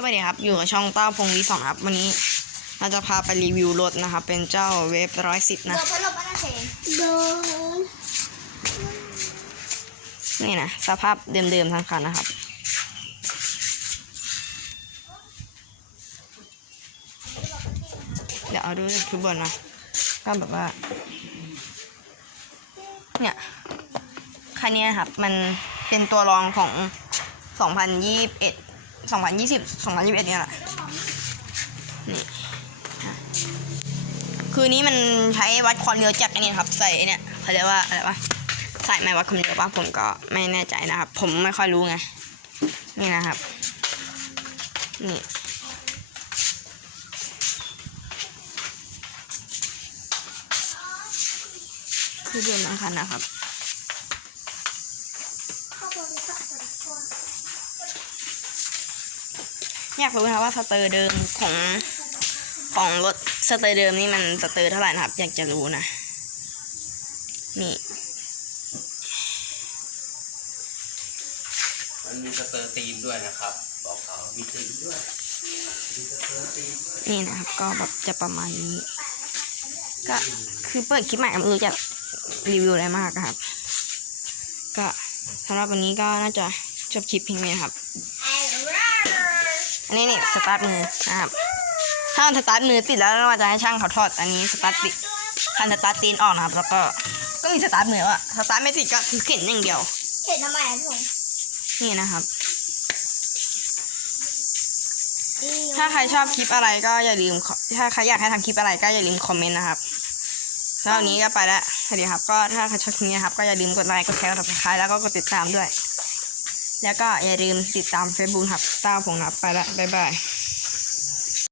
สวัสดีครับ อยู่กับช่องเต้าพงวีสองครับ วันนี้เราจะพาไปรีวิวรถนะครับ เป็นเจ้าเวฟร้อยสิบโดนะนพัดลมอันนั้นเองโดนนี่นะ สภาพเดิมๆทั้งคันนะครับ เดี๋ยวเอาดูคือบนนะก็แบบว่า เนี่ย คันนี้ครับ มันเป็นตัวรองของ 2021 2020 2021เอ็ดนี่ยแหละนี่คือนี้มันใช้วัดความเร็วจากอันนี้ครับ ใส่เนี่ยเขาเรียกว่าอะไรวะใส่ไม้วัดความเร็วป่ะผมก็ไม่แน่ใจนะครับ ผมไม่ค่อยรู้ไง นี่นะครับ นี่คือเดือนอังคารนะครับ อยากรู้นะครับว่าสเตอร์เดิมของของรถสเตอร์เดิมนี่มันสเตอร์เท่าไหร่นะครับ อยากจะรู้นะ นี่ มันมีสเตอร์ตีนด้วยนะครับ บอกเขามีตีนด้วยมีสเตอร์ตีนด้วยนี่นะครับก็แบบจะประมาณนี้ ก็คือเปิดคลิปใหม่ไม่รู้จะรีวิวอะไรมากนะครับ ก็สำหรับวันนี้ก็น่าจะจบคลิปเพียงนี้นะครับ อันนี้นี่สตาร์ทมือนะครับถ้ามันสตาร์ทมือติดแล้วเราจะให้ช่างเขาถอดอันนี้สตาร์ทติดคันสตาร์ทตีนออกนะครับ แล้วก็ก็มีสตาร์ทมือว่ะสตาร์ทไม่ติดก็คือเข็นอย่างเดียว เข็นทำไมอะพี่ผมนี่นะครับ ถ้าใครชอบคลิปอะไรก็อย่าลืมขอถ้าใครอยากให้ทำคลิปอะไรก็อย่าลืมคอมเมนต์นะครับสำหรับวันนี้ก็ไปแล้วสวัสดีครับ ก็ถ้าใครชอบคลิปนี้นะครับ ก็อย่าลืมกดไลค์ กดแชร์ กดติดตามแล้วก็กดติดตามด้วย แล้วก็อย่าลืมติดตาม Facebook ครับต้าผงษ์ครับไปละบ๊ายบาย